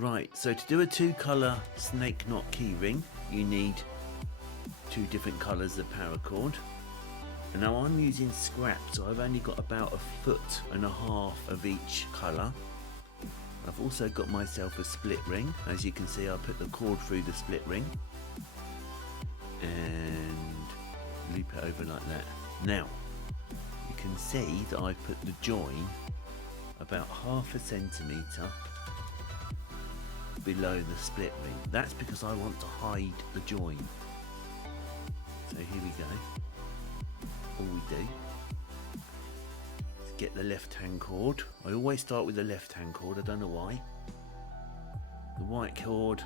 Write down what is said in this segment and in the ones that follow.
Right, so to do a 2-colour snake knot keyring, you need 2 different colours of paracord. And now I'm using scrap, so I've only got about 1.5 foot of each colour. I've also got myself a split ring. As you can see, I put the cord through the split ring and loop it over like that. Now, you can see that I've put the join about 0.5 centimetre below the split ring. That's because I want to hide the join. So here we go. All we do is get the left hand cord. I always start with the left hand cord, I don't know why. The white cord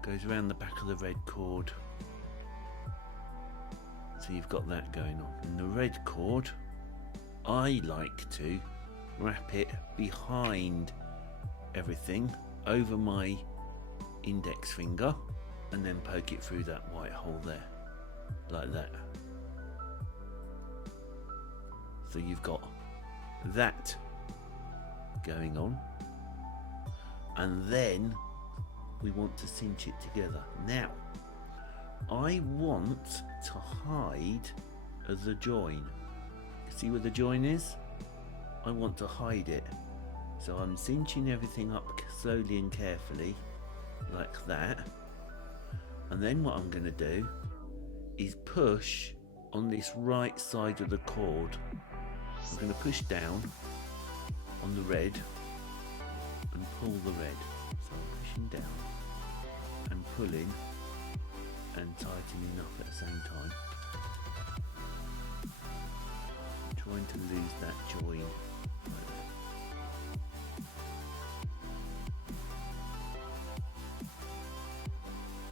goes around the back of the red cord. So you've got that going on. And the red cord, I like to wrap it behind everything over my index finger and then poke it through that white hole there, like that. So you've got that going on, and then we want to cinch it together. Now, I want to hide the join. See where the join is? I want to hide it. So I'm cinching everything up slowly and carefully, like that. And then what I'm going to do is push on this right side of the cord. I'm going to push down on the red and pull the red. So I'm pushing down and pulling and tightening up at the same time. I'm trying to lose that join.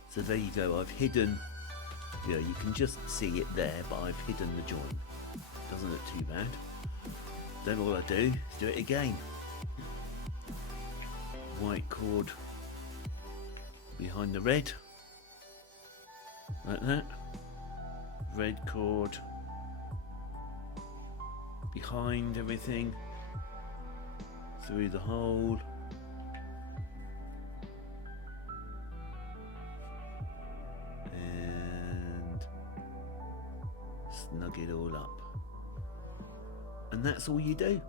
So there you go, I've hidden, you can just see it there, but I've hidden the join. Doesn't look too bad. Then all I do is do it again. White cord behind the red, like that. Red cord behind everything, through the hole. Snug it all up, and that's all you do.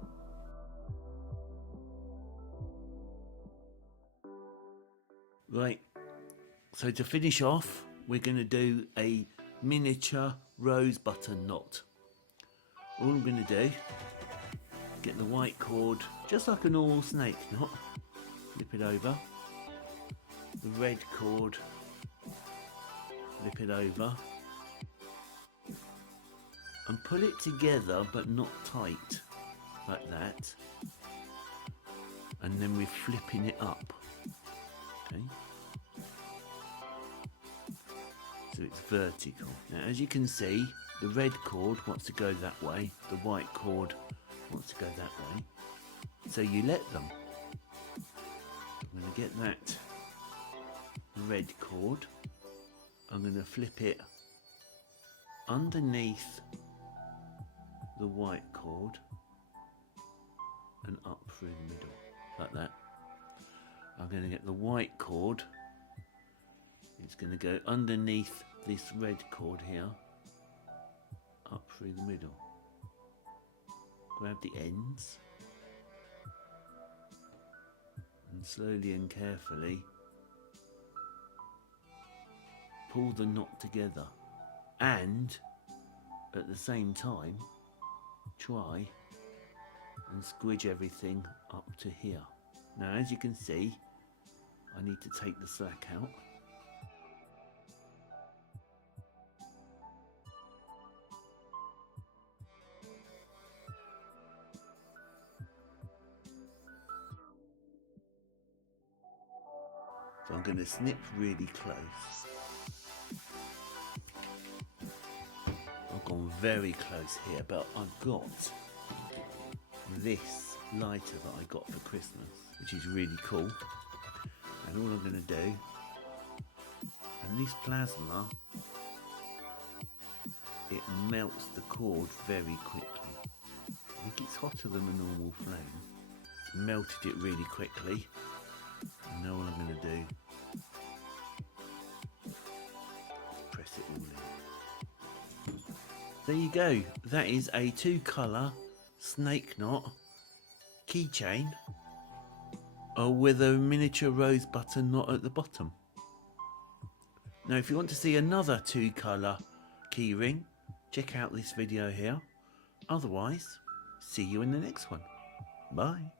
Right, so to finish off, we're going to do a miniature rose button knot. All I'm going to do, get the white cord just like a normal snake knot, flip it over, the red cord, flip it over, and pull it together but not tight, like that, and then we're flipping it up, okay, so it's vertical. Now as you can see, the red cord wants to go that way, the white cord wants to go that way, so you let them. I'm going to get that red cord, I'm going to flip it underneath the white cord and up through the middle, like that. I'm going to get the white cord, it's going to go underneath this red cord here, up through the middle. Grab the ends and slowly and carefully pull the knot together, and at the same time try and squidge everything up to here. Now as you can see, I need to take the slack out. So I'm going to snip really close. I've gone very close here, but I've got this lighter that I got for Christmas, which is really cool. And all I'm going to do, and this plasma, it melts the cord very quickly. I think it's hotter than a normal flame. It's melted it really quickly. And now there you go. That is a 2-colour snake knot keychain with a miniature rose button knot at the bottom. Now if you want to see another 2-colour keyring, check out this video here. Otherwise, see you in the next one. Bye.